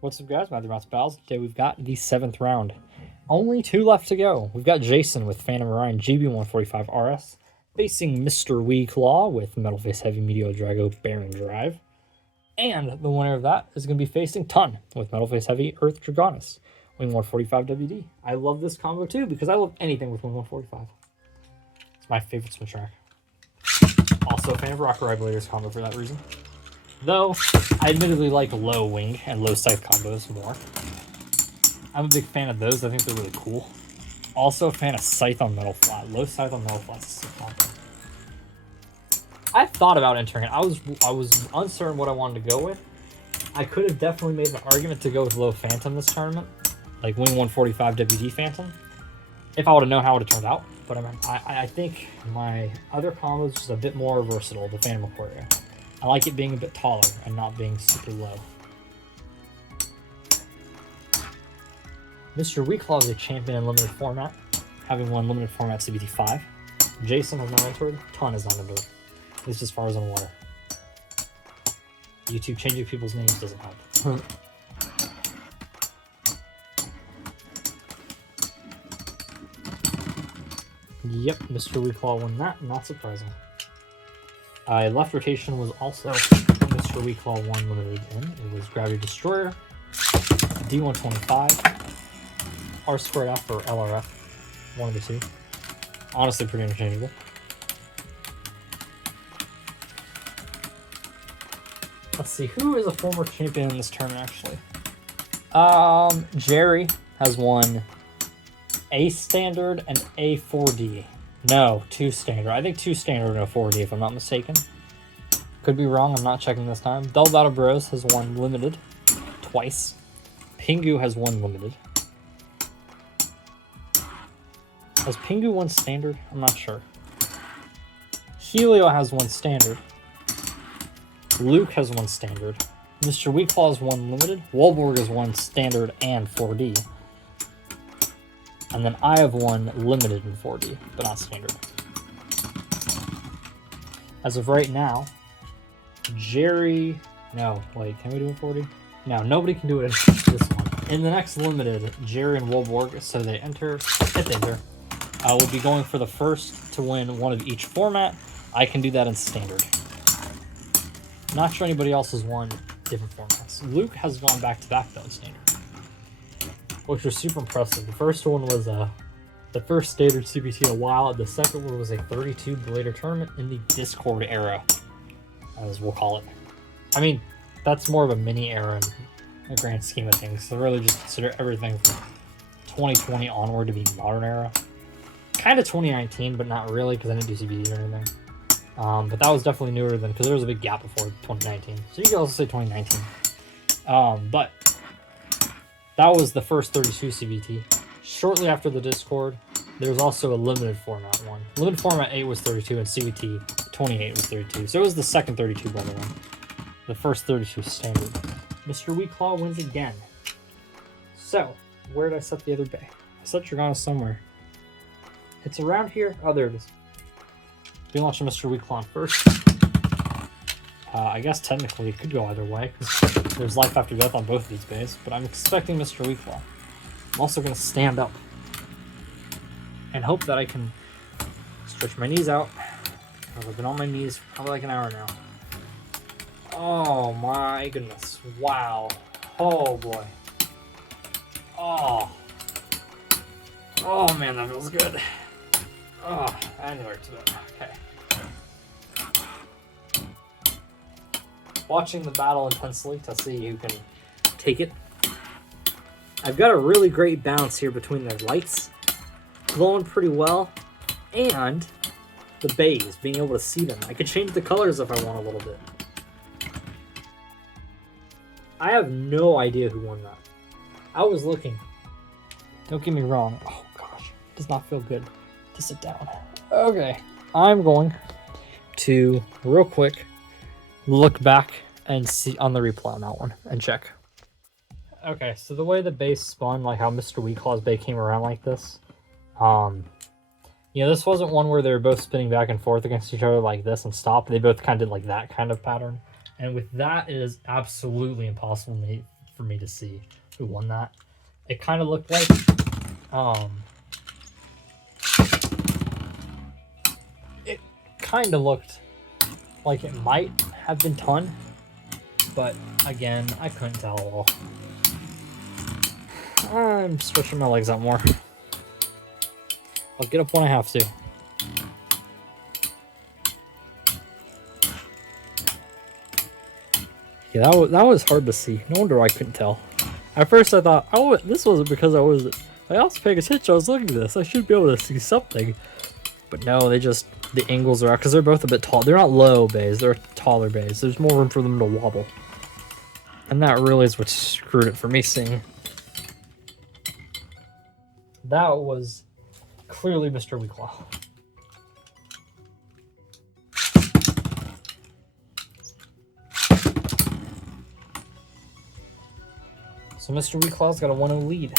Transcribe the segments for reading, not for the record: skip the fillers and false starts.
What's up, guys? Matthew Mouse Pals. Today we've got the 7th round. Only 2 left to go. We've got Jason with Phantom Orion GB145 RS facing Mr. Weeclaw with Metal Face Heavy Meteor Drago Baron Drive. And the winner of that is going to be facing Ton with Metal Face Heavy Earth Dragonus Wing 145 WD. I love this combo too because I love anything with Wing 145. It's my favorite switch track. Also a fan of Rocker Bladers combo for that reason. Though, I admittedly like low wing and low scythe combos more. I'm a big fan of those. I think they're really cool. Also a fan of scythe on metal flat. Low scythe on metal flat is a sick combo. I thought about entering it. I was uncertain what I wanted to go with. I could have definitely made an argument to go with low Phantom this tournament. Like Wing 145 WD Phantom. If I would have known how it would have turned out. But I think my other combo is just a bit more versatile, the Phantom Aquaria. I like it being a bit taller and not being super low. Mr. Weeclaw is a champion in limited format, having won limited format CBT5. Jason has not entered. Ton has not entered, at least as far as I'm aware. YouTube changing people's names doesn't help. Yep, Mr. Weeclaw won that. Not surprising. Left rotation was also Mr. Weeclaw 1 limited in. It was Gravity Destroyer, D125, R2F or LRF, one of the two. Honestly, pretty interchangeable. Let's see, who is a former champion in this tournament, actually? Jerry has won A Standard and A 4D. No, 2 Standard. I think 2 Standard and a 4D, if I'm not mistaken. Could be wrong, I'm not checking this time. Double Battle Bros has won Limited twice. Pingu has won Limited. Has Pingu won Standard? I'm not sure. Helio has won Standard. Luke has won Standard. Mr. Weeclaw has won Limited. Walborg has won Standard and 4D. And then I have won Limited in 4D, but not Standard. As of right now, Jerry... No, wait, can we do a 4D? No, nobody can do it in this one. In the next Limited, Jerry and Wolborg, so they enter, if they enter, will be going for the first to win one of each format. I can do that in Standard. Not sure anybody else has won different formats. Luke has gone back-to-back, though, in Standard, which was super impressive. The first one was the first Standard CBT in a while. The second one was a 32 Blader tournament in the Discord era, as we'll call it. I mean, that's more of a mini era in the grand scheme of things. So really just consider everything from 2020 onward to be modern era. Kind of 2019, but not really because I didn't do CBT or anything. But that was definitely newer than, because there was a big gap before 2019. So you can also say 2019. But that was the first 32 CBT. Shortly after the Discord, there was also a limited format one. Limited format 8 was 32 and CBT 28 was 32. So it was the second 32 by the way. The first 32 Standard. Mr. Weeclaw wins again. So, where did I set the other bay? I set Dragonus somewhere. It's around here. Oh, there it is. Be launching Mr. Weeclaw first. I guess technically it could go either way, because there's life after death on both of these bays, but I'm expecting Mr. Weeclaw. I'm also going to stand up and hope that I can stretch my knees out. I've been on my knees for probably like an hour now. Oh my goodness. Wow. Oh boy. Oh. Oh man, that feels good. Oh, anywhere to it. Okay. Watching the battle intensely to see who can take it. I've got a really great balance here between their lights, glowing pretty well, and the bays, being able to see them. I could change the colors if I want a little bit. I have no idea who won that. I was looking. Don't get me wrong. Oh gosh, it does not feel good to sit down. Okay, I'm going to, real quick, look back and see on the replay on that one and check. Okay, so the way the base spun, like how Mr. Weeclaw's bay came around like this, this wasn't one where they were both spinning back and forth against each other like this and stop. They both kind of did like that kind of pattern. And with that, it is absolutely impossible for me to see who won that. It kind of looked like it kind of looked like it might have been Ton, but again, I couldn't tell at all. I'm stretching my legs out more. I'll get up when I have to. Yeah, that was hard to see. No wonder I couldn't tell. At first I thought, oh, this wasn't because I was paying attention. I was looking at this. I should be able to see something. But no, the angles are out because they're both a bit tall. They're not low bays, they're taller bays. There's more room for them to wobble. And that really is what screwed it for me seeing. That was clearly Mr. Weeklaw. So Mr. Weeklaw's got a 1-0 lead,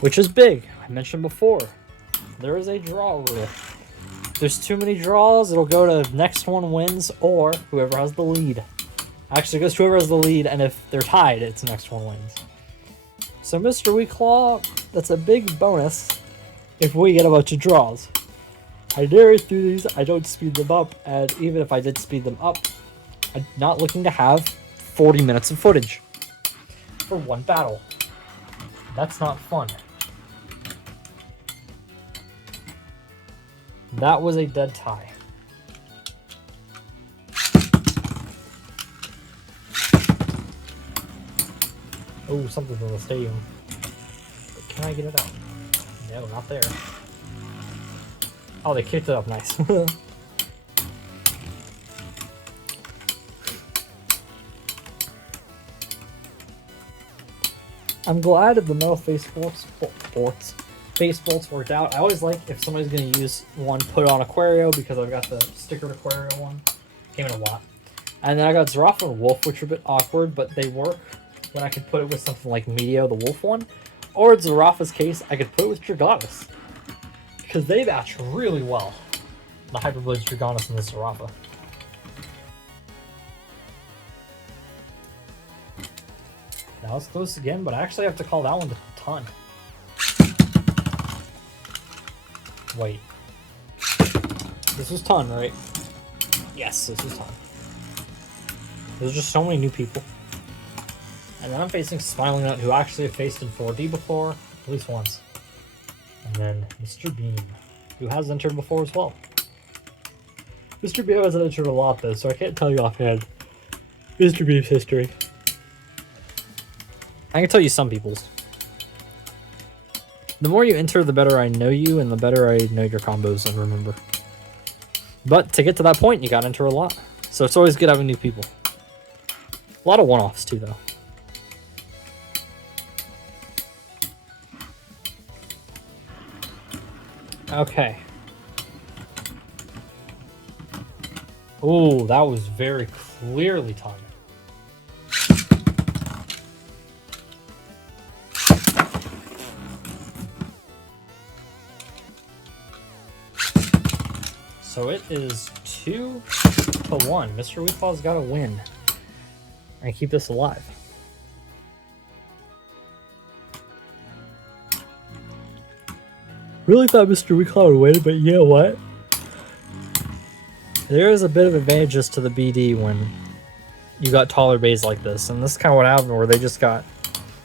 which is big. I mentioned before, there is a draw rule. There's too many draws, it'll go to next one wins or whoever has the lead. Actually, it goes to whoever has the lead, and if they're tied, it's next one wins. So Mr. Weeklaw, that's a big bonus if we get a bunch of draws. I narrate through these, I don't speed them up, and even if I did speed them up, I'm not looking to have 40 minutes of footage for one battle. That's not fun. That was a dead tie. Oh, something's in the stadium. But can I get it out? No, not there. Oh, they kicked it up nice. I'm glad the metal face bolts worked out. I always like if somebody's going to use one, put it on Aquario because I've got the stickered Aquario one. Came in a lot. And then I got Zarafa and Wolf, which are a bit awkward, but they work when I could put it with something like Medio, the Wolf one. Or in Zarafa's case, I could put it with Dragonis. Because they match really well. The Hyperblades Dragonis and the Zarafa. Now let's close again, but I actually have to call that one to Ton. Wait. This was Ton, right? Yes, this was Ton. There's just so many new people. And then I'm facing Smiling Nut, who actually have faced in 4D before, at least once. And then Mr. Beam, who has entered before as well. Mr. Beam hasn't entered a lot though, so I can't tell you offhand Mr. Beam's history. I can tell you some people's. The more you enter, the better I know you, and the better I know your combos and remember. But to get to that point, you gotta enter a lot. So it's always good having new people. A lot of one-offs too, though. Okay. Oh, that was very clearly timed. So it is 2-1. Mr. Weeklaw's got to win and keep this alive. Really thought Mr. Weeklaw would win, but you know what? There is a bit of advantages to the BD when you got taller bays like this, and this is kind of what happened where they just got...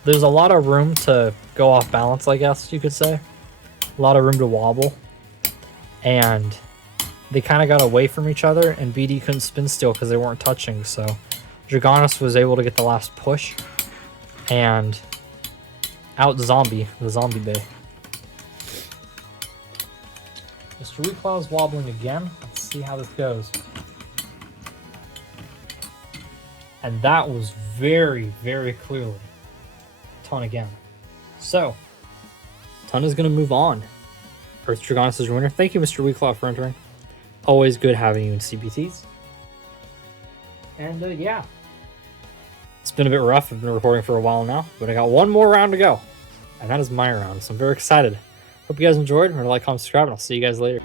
There's a lot of room to go off balance, I guess you could say. A lot of room to wobble. And they kind of got away from each other, and BD couldn't spin steal because they weren't touching, so Dragonis was able to get the last push and out the zombie bay. Mr. Weeklaw is wobbling again. Let's see how this goes. And that was very, very clearly Ton again. So, Ton is going to move on. Earth Dragonis is your winner. Thank you, Mr. Weeklaw, for entering. Always good having you in CBTs. And yeah, it's been a bit rough. I've been recording for a while now, but I got one more round to go, and that is my round, so I'm very excited. Hope you guys enjoyed. Remember to like, comment, subscribe, and I'll see you guys later.